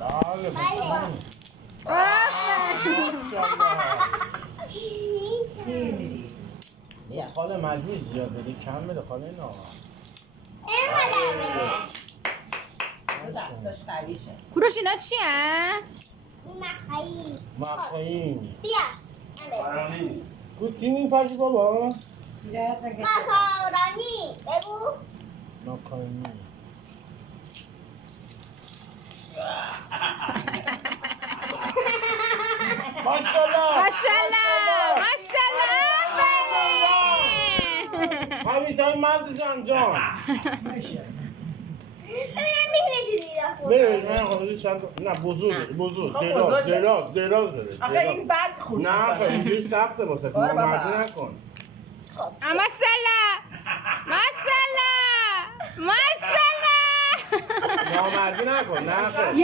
بله این خاله مجبور زیاد بده کم بده خاله اینا دستاش قویشه. کوروش اینا چی هن؟ مفاهیم بیا کی میپاشی بابا؟ ماکارونی بگو ماکارونی ماشالله ماشالله ماشالله همین تای مرد جان جان ببینم بده من خواهدی چند نه بزرگ خب دراز بده آخه این بد خود نه خب اینجوری سخته واسه آره بابا. مردی نکن ماشالله ماشالله ماشالله نامردی نکن نه خب